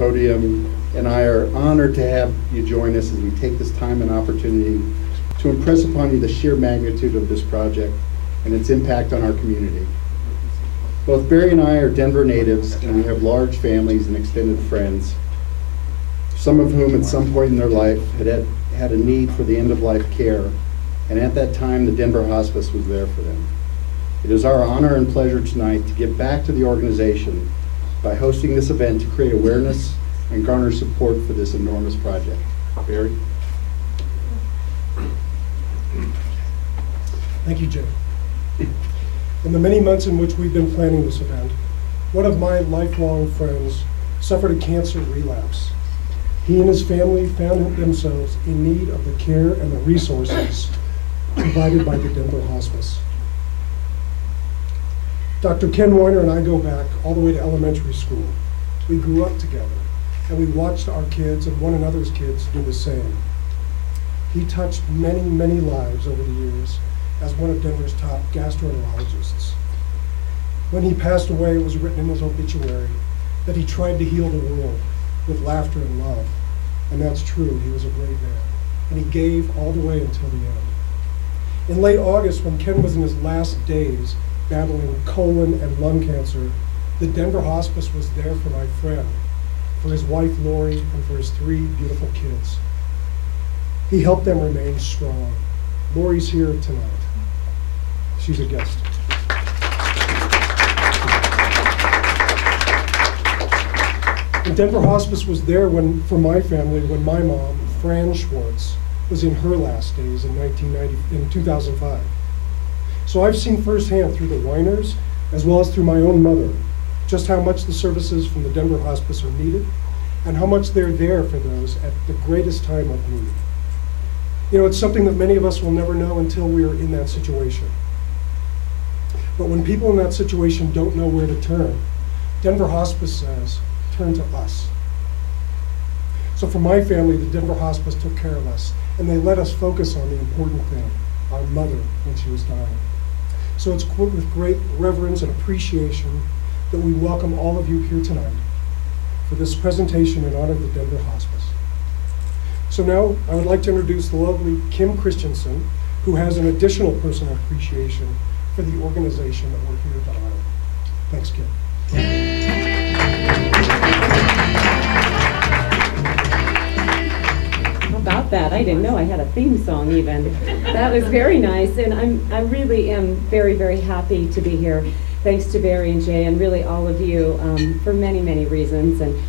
Podium and I are honored to have you join us as we take this time and opportunity to impress upon you the sheer magnitude of this project and its impact on our community. Both Barry and I are Denver natives, and we have large families and extended friends, some of whom at some point in their life had a need for the end-of-life care, and at that time the Denver Hospice was there for them. It is our honor and pleasure tonight to give back to the organization by hosting this event to create awareness and garner support for this enormous project. Barry? Thank you, Jay. In the many months in which we've been planning this event, one of my lifelong friends suffered a cancer relapse. He and his family found themselves in need of the care and the resources provided by the Denver Hospice. Dr. Ken Weiner and I go back all the way to elementary school. We grew up together, and we watched our kids and one another's kids do the same. He touched many, many lives over the years as one of Denver's top gastroenterologists. When he passed away, it was written in his obituary that he tried to heal the world with laughter and love. And that's true, he was a great man. And he gave all the way until the end. In late August, when Ken was in his last days battling colon and lung cancer, the Denver Hospice was there for my friend, for his wife Lori, and for his 3 beautiful kids. He helped them remain strong. Lori's here tonight. She's a guest. And Denver Hospice was there for my family when my mom, Fran Schwartz, was in her last days in 2005. So I've seen firsthand through the Weiners, as well as through my own mother, just how much the services from the Denver Hospice are needed and how much they're there for those at the greatest time of need. You know, it's something that many of us will never know until we are in that situation. But when people in that situation don't know where to turn, Denver Hospice says, turn to us. So for my family, the Denver Hospice took care of us, and they let us focus on the important thing, our mother when she was dying. So it's with great reverence and appreciation that we welcome all of you here tonight for this presentation in honor of the Denver Hospice. So now I would like to introduce the lovely Kim Christensen, who has an additional personal appreciation for the organization that we're here to honor. Thanks, Kim. How about that? I didn't know I had a theme song even. That was very nice, and I really am very, very happy to be here. Thanks to Barry and Jay and really all of you for many, many reasons. And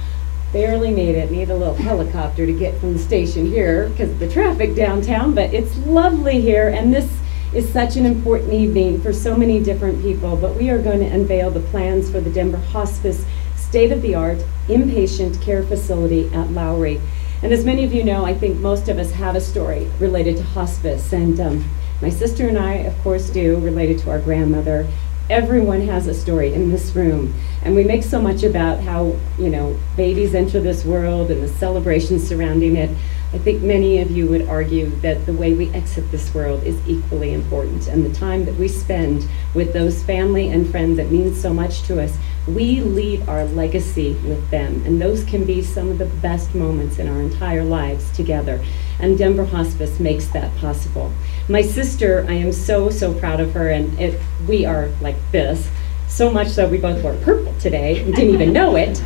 barely made it, need a little helicopter to get from the station here because of the traffic downtown, but it's lovely here, and this is such an important evening for so many different people. But we are going to unveil the plans for the Denver Hospice state-of-the-art inpatient care facility at Lowry. And as many of you know, I think most of us have a story related to hospice, and my sister and I, of course, do, related to our grandmother. Everyone has a story in this room, and we make so much about how, you know, babies enter this world and the celebrations surrounding it. I think many of you would argue that the way we exit this world is equally important, and the time that we spend with those family and friends that means so much to us, we leave our legacy with them, and those can be some of the best moments in our entire lives together, and Denver Hospice makes that possible. My sister, I am so, so proud of her, and we are like this, so much so we both wore purple today, we didn't even know it,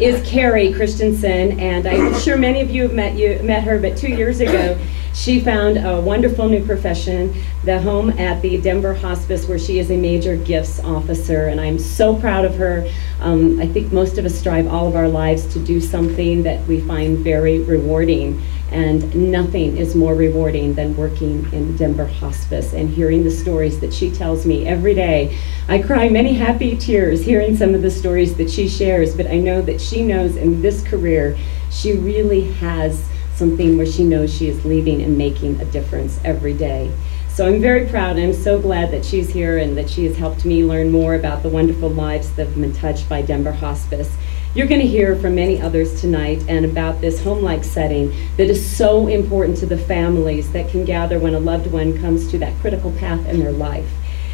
is Carrie Christensen, and I'm sure many of you have met her, but 2 years ago, she found a wonderful new profession, the home at the Denver Hospice, where she is a major gifts officer, and I'm so proud of her. I think most of us strive all of our lives to do something that we find very rewarding, and nothing is more rewarding than working in Denver Hospice and hearing the stories that she tells me every day. I cry many happy tears hearing some of the stories that she shares, but I know that she knows in this career, she really has something where she knows she is leaving and making a difference every day. So I'm very proud, and I'm so glad that she's here and that she has helped me learn more about the wonderful lives that have been touched by Denver Hospice. You're going to hear from many others tonight and about this home-like setting that is so important to the families that can gather when a loved one comes to that critical path in their life.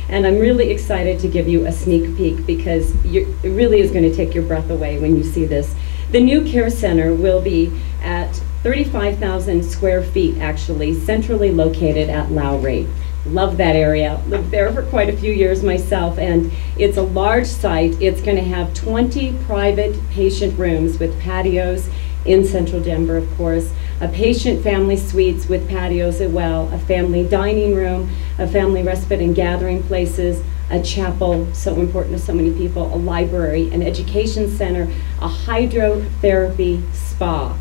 And I'm really excited to give you a sneak peek because it really is going to take your breath away when you see this. The new care center will be at 35,000 square feet, actually, centrally located at Lowry. Love that area. Lived there for quite a few years myself, and it's a large site. It's going to have 20 private patient rooms with patios in central Denver, of course, a patient family suites with patios as well, a family dining room, a family respite and gathering places, a chapel, so important to so many people, a library, an education center, a hydrotherapy spa.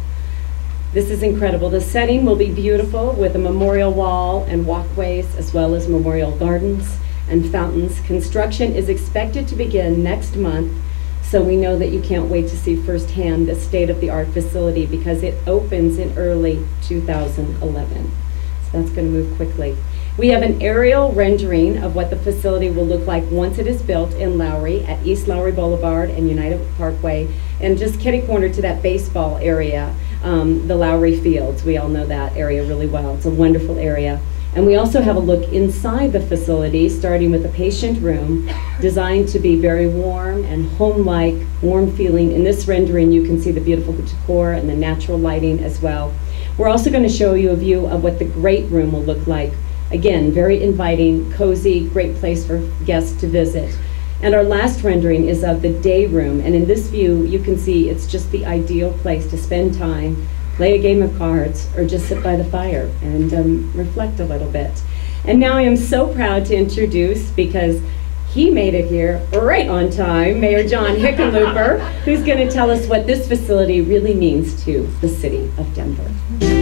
This is incredible. The setting will be beautiful with a memorial wall and walkways, as well as memorial gardens and fountains. Construction is expected to begin next month, so we know that you can't wait to see firsthand this state-of-the-art facility because it opens in early 2011. So that's going to move quickly. We have an aerial rendering of what the facility will look like once it is built in Lowry at East Lowry Boulevard and United Parkway, and just kitty corner to that baseball area, the Lowry Fields. We all know that area really well. It's a wonderful area. And we also have a look inside the facility, starting with a patient room designed to be very warm and home-like, warm feeling. In this rendering, you can see the beautiful decor and the natural lighting as well. We're also going to show you a view of what the great room will look like. Again, very inviting, cozy, great place for guests to visit. And our last rendering is of the day room. And in this view, you can see it's just the ideal place to spend time, play a game of cards, or just sit by the fire and reflect a little bit. And now I am so proud to introduce, because he made it here right on time, Mayor John Hickenlooper, who's going to tell us what this facility really means to the city of Denver.